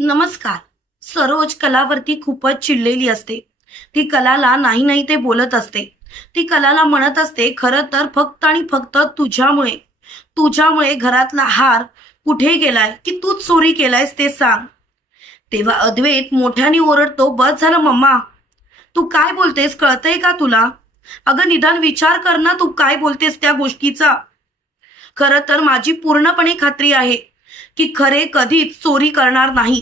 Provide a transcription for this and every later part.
नमस्कार. सरोज कलावरती खूपच चिडलेली असते. ती कलाला नाही नाही ते बोलत असते. ती कलाला म्हणत असते, खरं तर फक्त आणि फक्त तुझ्यामुळे तुझ्यामुळे घरातला हार कुठे गेलाय, की तूच चोरी केलायस ते सांग. तेव्हा अद्वैत मोठ्याने ओरडतो, बस झालं मम्मा. तू काय बोलतेस कळतंय का तुला? अगं निदान विचार कर ना, तू काय बोलतेस त्या गोष्टीचा. खरं तर माझी पूर्णपणे खात्री आहे की खरे कधीच चोरी करणार नाही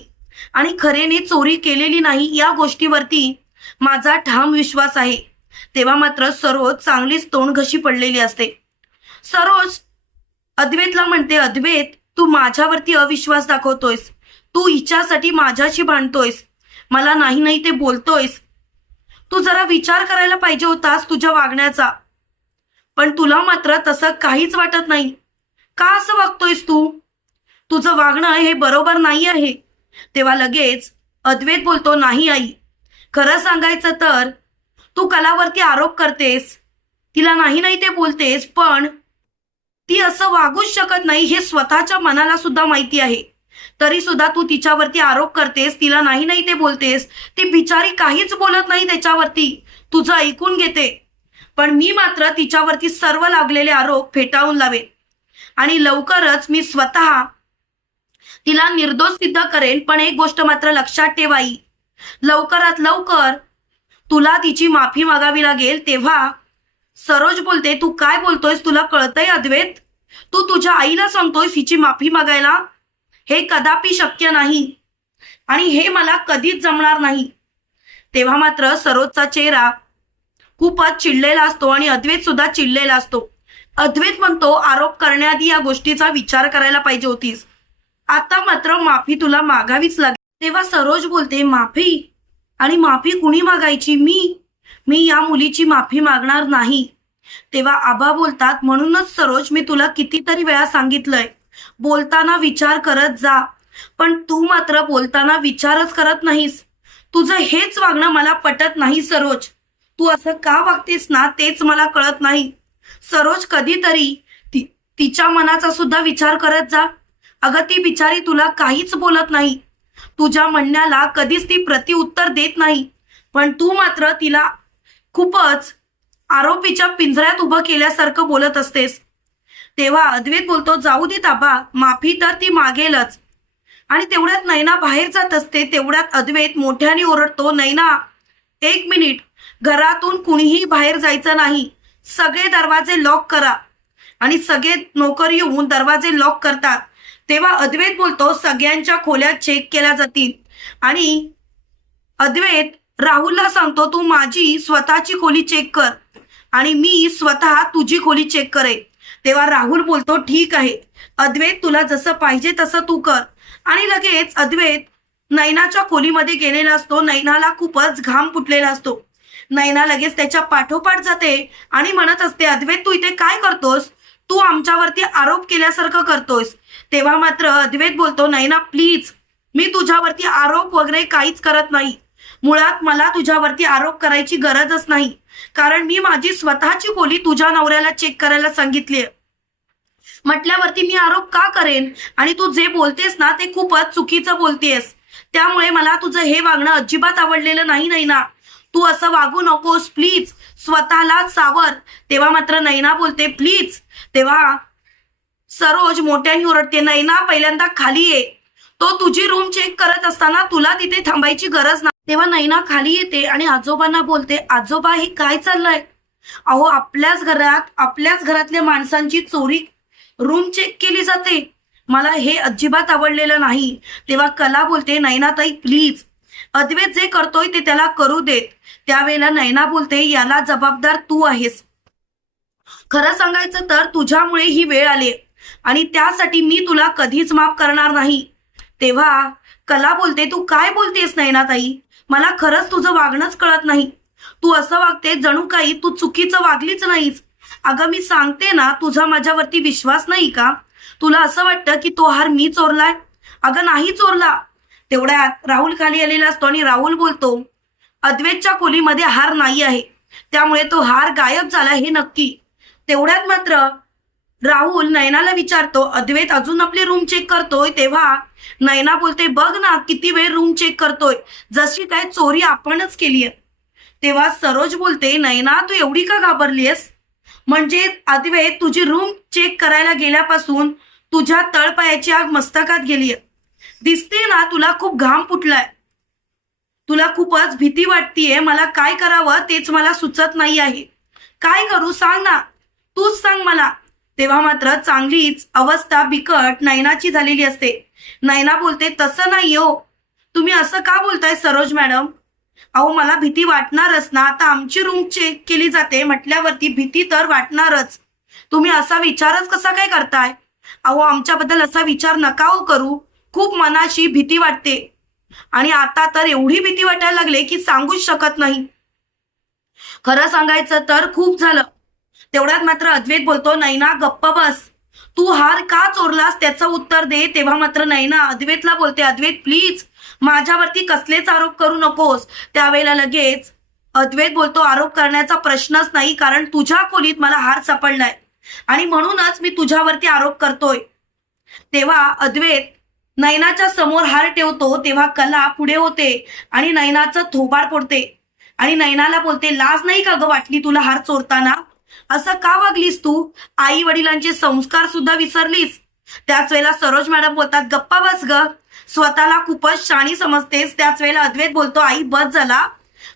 आणि खरेने चोरी केलेली नाही या गोष्टीवरती माझा ठाम विश्वास आहे. तेव्हा मात्र सरोज चांगलीच तोंडघशी पडलेली असते. सरोज अद्वैतला म्हणते, अद्वैत तू माझ्यावरती अविश्वास दाखवतोयस. तू हिच्यासाठी माझ्याशी भांडतोयस, मला नाही नाही ते बोलतोयस. तू जरा विचार करायला पाहिजे होतास तुझ्या वागण्याचा. पण तुला मात्र तसं काहीच वाटत नाही. का असं वागतोयस तू? तुझं वागणं हे बरोबर नाही आहे. तेव्हा लगेच अद्वैत बोलतो, नाही आई, खरं सांगायचं तर तू कलावरती आरोप करतेस, तिला नाही नाही ते बोलतेस, पण ती असं वागूच शकत नाही हे स्वतःच्या मनाला सुद्धा माहिती आहे. तरी सुद्धा तू तिच्यावरती आरोप करतेस, तिला नाही नाही ते बोलतेस. ती बिचारी काहीच बोलत नाही त्याच्यावरती, तुझं ऐकून घेते. पण मी मात्र तिच्यावरती सर्व लागलेले आरोप फेटाळून लावेन आणि लवकरच मी स्वतः तिला निर्दोष सिद्ध करेन. पण एक गोष्ट मात्र लक्षात ठेवाई, लवकरात लवकर तुला तिची माफी मागावी लागेल. तेव्हा सरोज बोलते, तू काय बोलतोयस, तुला कळतंय अद्वैत? तू तुझ्या आईला सांगतोयस हिची माफी मागायला? हे कदापि शक्य नाही आणि हे मला कधीच जमणार नाही. तेव्हा मात्र सरोजचा चेहरा खूपच चिडलेला असतो आणि अद्वैत सुद्धा चिडलेला असतो. अद्वैत म्हणतो, आरोप करण्याआधी या गोष्टीचा विचार करायला पाहिजे होतीस. आता मात्र माफी तुला मागावीच लागेल. तेव्हा सरोज बोलते, माफी? आणि माफी कुणी मागायची? मी या मुलीची माफी मागणार नाही. तेव्हा आबा बोलतात, म्हणूनच सरोज मी तुला कितीतरी वेळा सांगितलंय, बोलताना विचार करत जा. पण तू मात्र बोलताना विचारच करत नाहीस. तुझं हेच वागणं मला पटत नाही सरोज. तू असं का वागतेस ना तेच मला कळत नाही. सरोज कधीतरी तिच्या मनाचा सुद्धा विचार करत जा. अगं ती बिचारी तुला काहीच बोलत नाही, तुझ्या म्हणण्याला कधीच ती प्रतिउत्तर देत नाही. पण तू मात्र तिला खूपच आरोपीच्या पिंजऱ्यात उभं केल्यासारखं बोलत असतेस. तेव्हा अद्वैत बोलतो, जाऊ दे आबा, माफी तर ती मागेलच. आणि तेवढ्यात नैना बाहेर जात असते. तेवढ्यात अद्वैत मोठ्याने ओरडतो, नैना एक मिनिट, घरातून कुणीही बाहेर जायचं नाही. सगळे दरवाजे लॉक करा. आणि सगळे नोकर येऊन दरवाजे लॉक करतात. तेव्हा अद्वैत बोलतो, सगळ्यांच्या खोल्या चेक केल्या जातील. आणि अद्वैत राहुलला सांगतो, तू माझी स्वतःची खोली चेक कर आणि मी स्वतः तुझी खोली चेक करेन. तेव्हा राहुल बोलतो, ठीक आहे अद्वैत, तुला जसं पाहिजे तसं तू कर. आणि लगेच अद्वैत नैनाच्या खोलीमध्ये गेलेला असतो. नैनाला खूपच घाम फुटलेला असतो. नैना लगेच त्याच्या पाठोपाठ जाते आणि म्हणत असते, अद्वैत तू इथे काय करतोस? तू आमच्यावरती आरोप केल्यासारखं करतोस. तेव्हा मात्र अद्वैत बोलतो, नैना प्लीज, मी तुझ्यावरती आरोप वगैरे काहीच करत नाही. मुळात मला तुझ्यावरती आरोप करायची गरजच नाही, कारण मी माझी स्वतःची खोली तुझ्या नवऱ्याला चेक करायला सांगितली म्हटल्यावरती मी आरोप का करेन? आणि तू जे बोलतेस ना ते खूपच चुकीचं बोलतेस. त्यामुळे मला तुझं हे वागणं अजिबात आवडलेलं नाही. नैना तू असं वागू नकोस, प्लीज स्वतःला सावर. तेव्हा मात्र नैना बोलते, प्लीज. तेव्हा सरोज मोठ्याने ओरडते, नैना पहिल्यांदा खाली ये. तो तुझी रूम चेक करत असताना तुला तिथे थांबायची गरज नाही. तेव्हा नैना खाली येते आणि आजोबांना बोलते, आजोबा हे काय चाललंय? अहो आपल्याच घरातल्या माणसांची चोरी रूम चेक केली जाते, मला हे अजिबात आवडलेलं नाही. तेव्हा कला बोलते, नैनाताई प्लीज, अद्वैत जे करतोय ते त्याला करू देत. त्यावेळेला नैना बोलते, याला जबाबदार तू आहेस. खरं सांगायचं तर तुझ्यामुळे ही वेळ आली आणि त्यासाठी मी तुला कधीच माफ करणार नाही. तेव्हा कला बोलते, तू काय बोलतेस नैनाताई? मला खरंच तुझं वागणंच कळत नाही. तू असं वागते जणू काही तू चुकीचं वागलीच नाहीस. अगं मी सांगते ना, तुझा माझ्यावरती विश्वास नाही का? तुला असं वाटतं की तो हार मी चोरलाय? अगं नाही चोरला. तेवढ्यात राहुल खाली आलेला असतो आणि राहुल बोलतो, अद्वैतच्या खोलीमध्ये हार नाही आहे, त्यामुळे तो हार गायब झाला हे नक्की. तेवढ्यात मात्र राहुल नयनाला विचारतो, अद्वैत अजून आपली रूम चेक करतोय. तेव्हा नैना बोलते बघ ना किती वेळ रूम चेक करतोय, जशी काय चोरी आपणच केलीये. तेव्हा सरोज बोलते नैना तू एवढी का घाबरलीयस? म्हणजे अद्वैत तुझी रूम चेक करायला गेल्यापासून तुझ्या तळपायाची आग मस्तकात गेलीय. दिसते ना तुला खूप घाम फुटलाय, तुला खूपच भीती वाटतीये. मला काय करावं तेच मला सुचत नाही आहे. काय करू सांग ना, तूच सांग मला. तेव्हा मात्र चांगलीच अवस्था बिकट नैनाची झालेली असते. नैना बोलते तसं नाही हो, तुम्ही असं का बोलताय सरोज मॅडम? अहो मला भीती वाटणारच ना, आता आमची रूम चेक केली जाते म्हटल्यावरती भीती तर वाटणारच. तुम्ही असा विचारच कसा काय करताय? अहो आमच्याबद्दल असा विचार नका हो करू, खूप मनाची भीती वाटते. आणि आता तर एवढी भीती वाटायला लागले की सांगूच शकत नाही. खरं सांगायचं तर खूप झालं. तेवढ्यात मात्र अद्वैत बोलतो नैना गप्प बस, तू हार का चोरलास त्याचं उत्तर दे. तेव्हा मात्र नैना अद्वैतला बोलते अद्वैत प्लीज माझ्यावरती कसलेच आरोप करू नकोस. त्यावेळेला लगेच अद्वैत बोलतो आरोप करण्याचा प्रश्नच नाही, कारण तुझ्या खोलीत मला हार सापडलाय आणि म्हणूनच मी तुझ्यावरती आरोप करतोय. तेव्हा अद्वैत नैनाच्या समोर हार ठेवतो तेव्हा कला पुढे होते आणि नैनाचं थोबाड फोडते आणि नैनाला बोलते लाज नाही का ग वाटली तुला हार चोरताना? असं का वागलीस तू? आई वडिलांचे संस्कार सुद्धा विसरलीस. त्याच वेळेला सरोज मॅडम बोलतात गप्पा बस ग, स्वतःला खूपच शाणी समजतेस. त्याच वेळेला अद्वैत बोलतो आई बस झाला,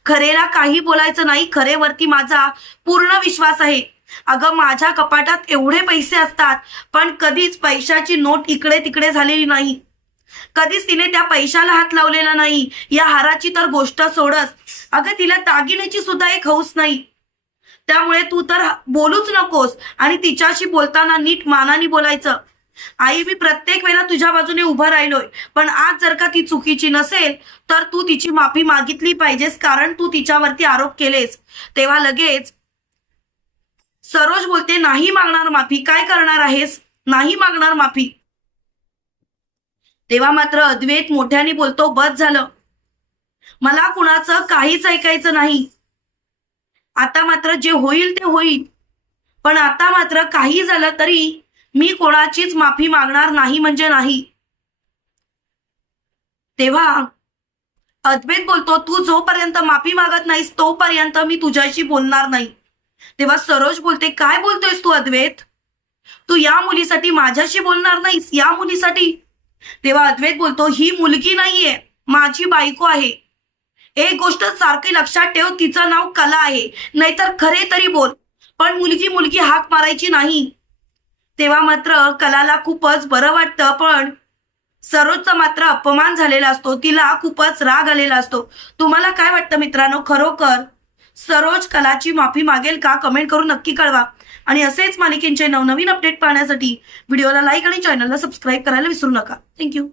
खरेला काही बोलायचं नाही, खरेवरती माझा पूर्ण विश्वास आहे. अगं माझ्या कपाटात एवढे पैसे असतात पण कधीच पैशाची नोट इकडे तिकडे झालेली नाही, कधीच तिने त्या पैशाला हात लावलेला नाही. या हाराची तर गोष्ट सोडस, अगं तिला दागिन्याची सुद्धा एक हौस नाही. त्यामुळे तू तर बोलूच नकोस आणि तिच्याशी बोलताना नीट मानाने बोलायचं. आई मी प्रत्येक वेळेला तुझ्या बाजूने उभं राहिलोय, पण आज जर का ती चुकीची नसेल तर तू तिची माफी मागितली पाहिजेस, कारण तू तिच्यावरती आरोप केलेस. तेव्हा लगेच सरोज बोलते नाही मागणार माफी. काय करणार आहेस? नाही मागणार माफी. तेव्हा मात्र अद्वैत मोठ्याने बोलतो बस झालं, मला कुणाचं काहीच ऐकायचं नाही. आता मात्र जे होईल ते होईल, पण आता मात्र काही झालं तरी मी कोणाचीच माफी मागणार नाही म्हणजे नाही. तेव्हा अद्वैत बोलतो तू जोपर्यंत माफी मागत नाहीस तोपर्यंत मी तुझ्याशी बोलणार नाही. तेव्हा सरोज बोलते काय बोलतोयस तू अद्वैत? तू या मुलीसाठी माझ्याशी बोलणार नाहीस? या मुलीसाठी? तेव्हा अद्वैत बोलतो ही मुलगी नाहीये, माझी बायको आहे. एक गोष्ट सारखी लक्षात ठेव, तिचं नाव कला आहे, नाहीतर खरे तरी बोल, पण मुलगी मुलगी हाक मारायची नाही. तेव्हा मात्र कलाला खूपच बरं वाटतं, पण सरोजचा मात्र अपमान झालेला असतो, तिला खूपच राग आलेला असतो. तुम्हाला काय वाटतं मित्रांनो, खरोखर सरोज कलाची माफी मागेल का? कमेंट करून नक्की कळवा. आणि असेच मालिकेंचे नवनवीन अपडेट पाहण्यासाठी व्हिडिओला लाईक आणि चॅनलला सबस्क्राईब करायला विसरू नका. थँक्यू.